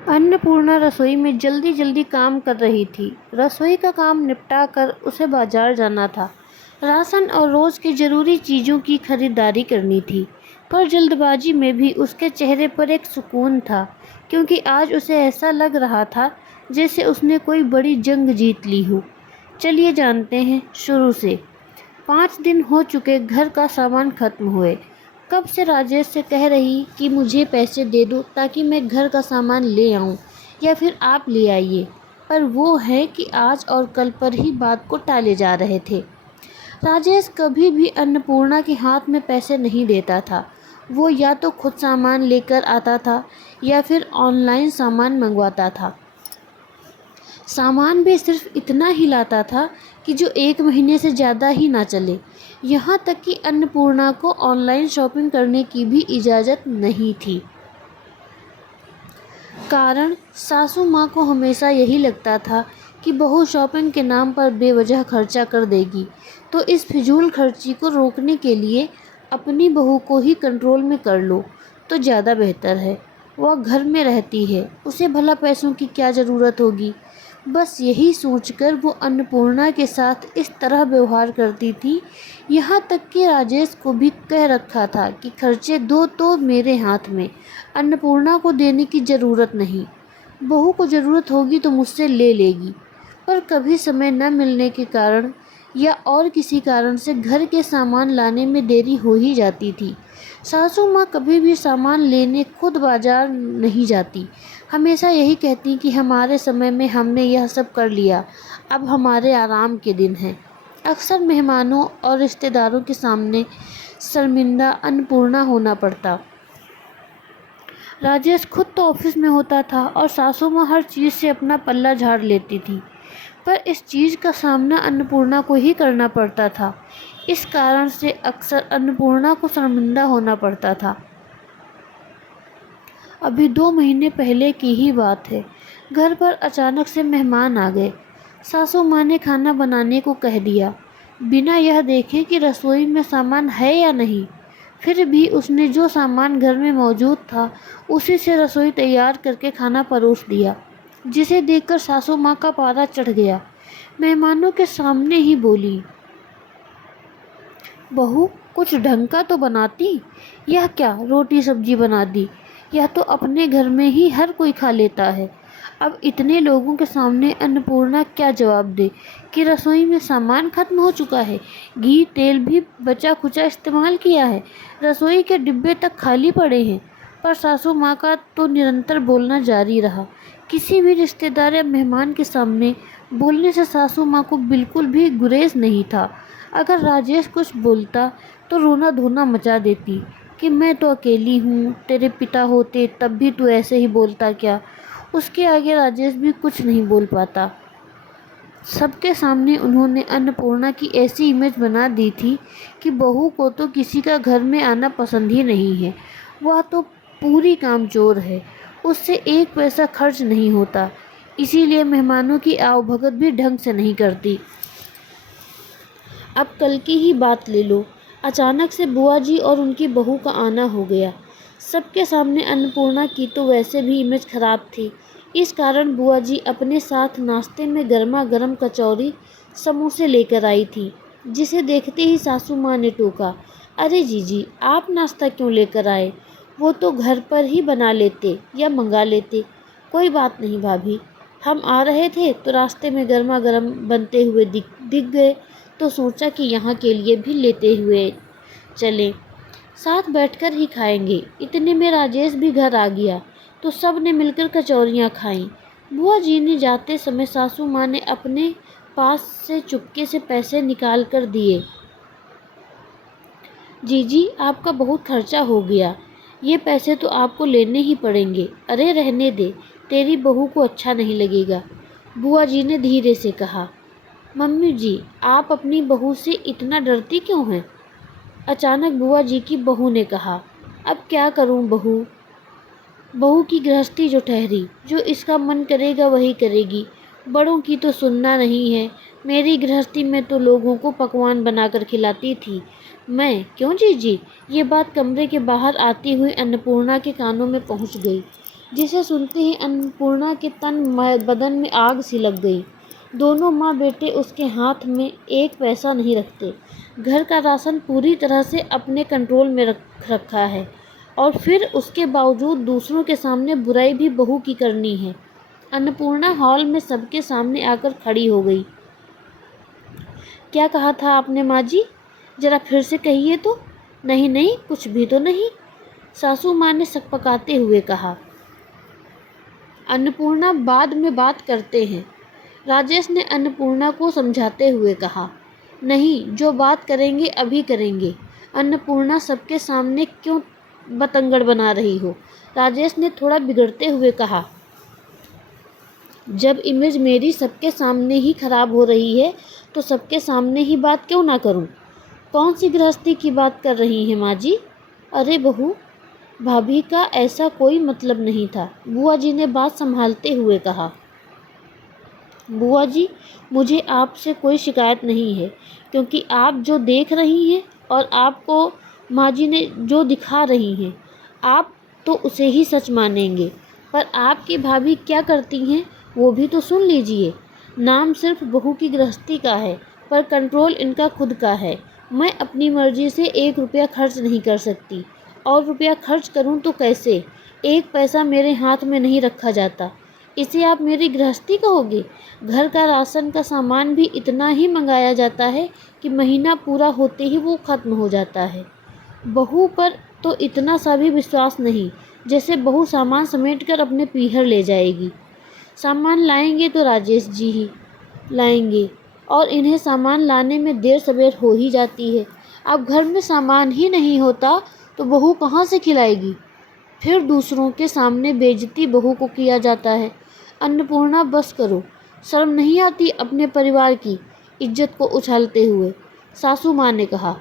अन्नपूर्णा रसोई में जल्दी जल्दी काम कर रही थी। रसोई का काम निपटा कर उसे बाजार जाना था। राशन और रोज की जरूरी चीजों की खरीदारी करनी थी। पर जल्दबाजी में भी उसके चेहरे पर एक सुकून था, क्योंकि आज उसे ऐसा लग रहा था जैसे उसने कोई बड़ी जंग जीत ली हो। चलिए जानते हैं शुरू से। 5 दिन हो चुके घर का सामान खत्म हुए। कब से राजेश से कह रही कि मुझे पैसे दे दो ताकि मैं घर का सामान ले आऊं, या फिर आप ले आइए। पर वो है कि आज और कल पर ही बात को टाले जा रहे थे। राजेश कभी भी अन्नपूर्णा के हाथ में पैसे नहीं देता था। वो या तो खुद सामान लेकर आता था या फिर ऑनलाइन सामान मंगवाता था। सामान भी सिर्फ इतना ही लाता था कि जो 1 महीने से ज़्यादा ही ना चले। यहाँ तक कि अन्नपूर्णा को ऑनलाइन शॉपिंग करने की भी इजाज़त नहीं थी। कारण सासू माँ को हमेशा यही लगता था कि बहू शॉपिंग के नाम पर बेवजह खर्चा कर देगी, तो इस फिजूल खर्ची को रोकने के लिए अपनी बहू को ही कंट्रोल में कर लो तो ज़्यादा बेहतर है। वह घर में रहती है, उसे भला पैसों की क्या ज़रूरत होगी। बस यही सोचकर वो अन्नपूर्णा के साथ इस तरह व्यवहार करती थी। यहाँ तक कि राजेश को भी कह रखा था कि खर्चे दो तो मेरे हाथ में, अन्नपूर्णा को देने की ज़रूरत नहीं। बहू को ज़रूरत होगी तो मुझसे ले लेगी। पर कभी समय न मिलने के कारण या और किसी कारण से घर के सामान लाने में देरी हो ही जाती थी। सासू माँ कभी भी सामान लेने खुद बाजार नहीं जाती। हमेशा यही कहती कि हमारे समय में हमने यह सब कर लिया, अब हमारे आराम के दिन हैं। अक्सर मेहमानों और रिश्तेदारों के सामने शर्मिंदा अन्नपूर्णा होना पड़ता। राजेश खुद तो ऑफिस में होता था और सासू माँ हर चीज़ से अपना पल्ला झाड़ लेती थी, पर इस चीज़ का सामना अन्नपूर्णा को ही करना पड़ता था। इस कारण से अक्सर अन्नपूर्णा को शर्मिंदा होना पड़ता था। अभी 2 महीने पहले की ही बात है। घर पर अचानक से मेहमान आ गए। सासू माँ ने खाना बनाने को कह दिया, बिना यह देखे कि रसोई में सामान है या नहीं। फिर भी उसने जो सामान घर में मौजूद था उसी से रसोई तैयार करके खाना परोस दिया, जिसे देखकर सासू माँ का पारा चढ़ गया। मेहमानों के सामने ही बोली, बहू कुछ ढंग का तो बनाती, यह क्या रोटी सब्जी बना दी। यह तो अपने घर में ही हर कोई खा लेता है। अब इतने लोगों के सामने अन्नपूर्णा क्या जवाब दे कि रसोई में सामान खत्म हो चुका है, घी तेल भी बचा खुचा इस्तेमाल किया है, रसोई के डिब्बे तक खाली पड़े हैं। पर सासू माँ का तो निरंतर बोलना जारी रहा। किसी भी रिश्तेदार या मेहमान के सामने बोलने से सासू माँ को बिल्कुल भी गुरेज नहीं था। अगर राजेश कुछ बोलता तो रोना धोना मचा देती कि मैं तो अकेली हूँ, तेरे पिता होते तब भी तू ऐसे ही बोलता क्या। उसके आगे राजेश भी कुछ नहीं बोल पाता। सबके सामने उन्होंने अन्नपूर्णा की ऐसी इमेज बना दी थी कि बहू को तो किसी का घर में आना पसंद ही नहीं है। वह तो पूरी कामचोर है, उससे 1 पैसा खर्च नहीं होता, इसीलिए मेहमानों की आवभगत भी ढंग से नहीं करती। अब कल की ही बात ले लो। अचानक से बुआ जी और उनकी बहू का आना हो गया। सबके सामने अन्नपूर्णा की तो वैसे भी इमेज खराब थी। इस कारण बुआ जी अपने साथ नाश्ते में गर्मा गर्म कचौरी समोसे लेकर आई थी, जिसे देखते ही सासू माँ ने टोका, अरे जीजी आप नाश्ता क्यों लेकर आए, वो तो घर पर ही बना लेते या मंगा लेते। कोई बात नहीं भाभी, हम आ रहे थे तो रास्ते में गर्मा गर्म बनते हुए दिख गए, तो सोचा कि यहाँ के लिए भी लेते हुए चले, साथ बैठकर ही खाएंगे। इतने में राजेश भी घर आ गया तो सब ने मिलकर कचौरियाँ खाईं। बुआ जी ने जाते समय सासू माँ ने अपने पास से चुपके से पैसे निकाल कर दिए, जीजी आपका बहुत खर्चा हो गया, ये पैसे तो आपको लेने ही पड़ेंगे। अरे रहने दे, तेरी बहू को अच्छा नहीं लगेगा, बुआ जी ने धीरे से कहा। मम्मी जी आप अपनी बहू से इतना डरती क्यों हैं? अचानक बुआ जी की बहू ने कहा। अब क्या करूं बहू, बहू की गृहस्थी जो ठहरी, जो इसका मन करेगा वही करेगी, बड़ों की तो सुनना नहीं है। मेरी गृहस्थी में तो लोगों को पकवान बनाकर खिलाती थी मैं, क्यों जीजी? ये बात कमरे के बाहर आती हुई अन्नपूर्णा के कानों में पहुंच गई। जिसे सुनते ही अन्नपूर्णा के बदन में आग सी लग गई। दोनों माँ बेटे उसके हाथ में एक पैसा नहीं रखते। घर का राशन पूरी तरह से अपने कंट्रोल में रखा है और फिर उसके बावजूद दूसरों के सामने बुराई भी बहू की करनी है। अन्नपूर्णा हॉल में सबके सामने आकर खड़ी हो गई। क्या कहा था आपने माँ जी? जरा फिर से कहिए तो। नहीं नहीं, कुछ भी तो नहीं, सासू माँ ने सकपकाते हुए कहा। अन्नपूर्णा, बाद में बात करते हैं, राजेश ने अन्नपूर्णा को समझाते हुए कहा। नहीं, जो बात करेंगे अभी करेंगे। अन्नपूर्णा, सबके सामने क्यों बतंगड़ बना रही हो? राजेश ने थोड़ा बिगड़ते हुए कहा। जब इमेज मेरी सबके सामने ही खराब हो रही है तो सबके सामने ही बात क्यों ना करूं? कौन सी गृहस्थी की बात कर रही हैं माँ जी? अरे बहू, भाभी का ऐसा कोई मतलब नहीं था, बुआ जी ने बात संभालते हुए कहा। बुआ जी, मुझे आपसे कोई शिकायत नहीं है, क्योंकि आप जो देख रही हैं और आपको माँ जी ने जो दिखा रही हैं, आप तो उसे ही सच मानेंगे। पर आपकी भाभी क्या करती हैं वो भी तो सुन लीजिए। नाम सिर्फ बहू की गृहस्थी का है, पर कंट्रोल इनका खुद का है। मैं अपनी मर्जी से 1 रुपया खर्च नहीं कर सकती, और रुपया खर्च करूं तो कैसे? 1 पैसा मेरे हाथ में नहीं रखा जाता। इसे आप मेरी गृहस्थी कहोगे? घर का राशन का सामान भी इतना ही मंगाया जाता है कि महीना पूरा होते ही वो ख़त्म हो जाता है। बहू पर तो इतना सा भी विश्वास नहीं, जैसे बहू सामान समेट कर अपने पीहर ले जाएगी। सामान लाएंगे तो राजेश जी ही लाएंगे, और इन्हें सामान लाने में देर सवेर हो ही जाती है। अब घर में सामान ही नहीं होता तो बहू कहाँ से खिलाएगी? फिर दूसरों के सामने बेइज्जती बहू को किया जाता है। अन्नपूर्णा, बस करो, शर्म नहीं आती अपने परिवार की इज्जत को उछालते हुए? सासू माँ ने कहा।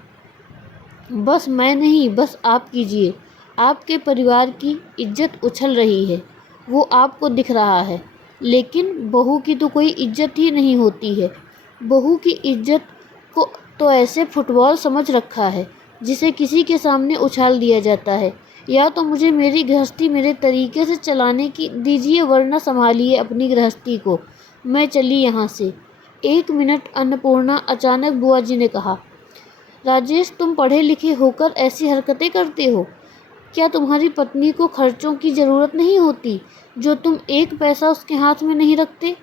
बस मैं नहीं, बस आप कीजिए। आपके परिवार की इज्जत उछल रही है, वो आपको दिख रहा है, लेकिन बहू की तो कोई इज्जत ही नहीं होती है। बहू की इज्जत को तो ऐसे फुटबॉल समझ रखा है जिसे किसी के सामने उछाल दिया जाता है। या तो मुझे मेरी गृहस्थी मेरे तरीके से चलाने की दीजिए, वरना संभालिए अपनी गृहस्थी को। मैं चली यहाँ से। 1 मिनट, अन्नपूर्णा, अचानक बुआ जी ने कहा। राजेश, तुम पढ़े लिखे होकर ऐसी हरकतें करते हो? क्या तुम्हारी पत्नी को खर्चों की ज़रूरत नहीं होती, जो तुम 1 पैसा उसके हाथ में नहीं रखते?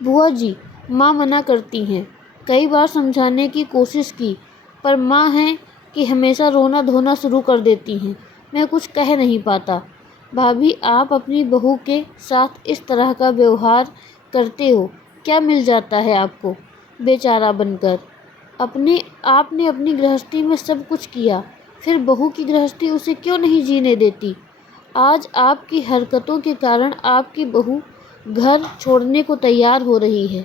बुआ जी, माँ मना करती हैं। कई बार समझाने की कोशिश की, पर माँ हैं कि हमेशा रोना धोना शुरू कर देती हैं। मैं कुछ कह नहीं पाता। भाभी, आप अपनी बहू के साथ इस तरह का व्यवहार करते हो, क्या मिल जाता है आपको बेचारा बनकर? आपने अपनी गृहस्थी में सब कुछ किया, फिर बहू की गृहस्थी उसे क्यों नहीं जीने देती? आज आपकी हरकतों के कारण आपकी बहू घर छोड़ने को तैयार हो रही है।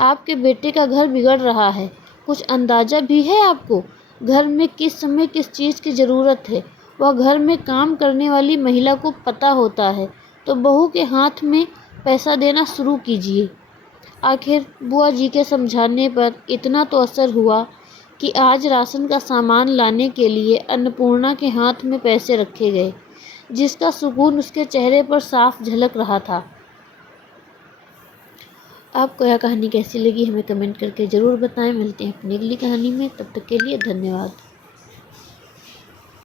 आपके बेटे का घर बिगड़ रहा है। कुछ अंदाज़ा भी है आपको घर में किस समय किस चीज़ की ज़रूरत है? वह घर में काम करने वाली महिला को पता होता है, तो बहू के हाथ में पैसा देना शुरू कीजिए। आखिर बुआ जी के समझाने पर इतना तो असर हुआ कि आज राशन का सामान लाने के लिए अन्नपूर्णा के हाथ में पैसे रखे गए, जिसका सुकून उसके चेहरे पर साफ झलक रहा था। आपको यह कहानी कैसी लगी हमें कमेंट करके ज़रूर बताएं। मिलते हैं अपनी अगली कहानी में, तब तक के लिए धन्यवाद।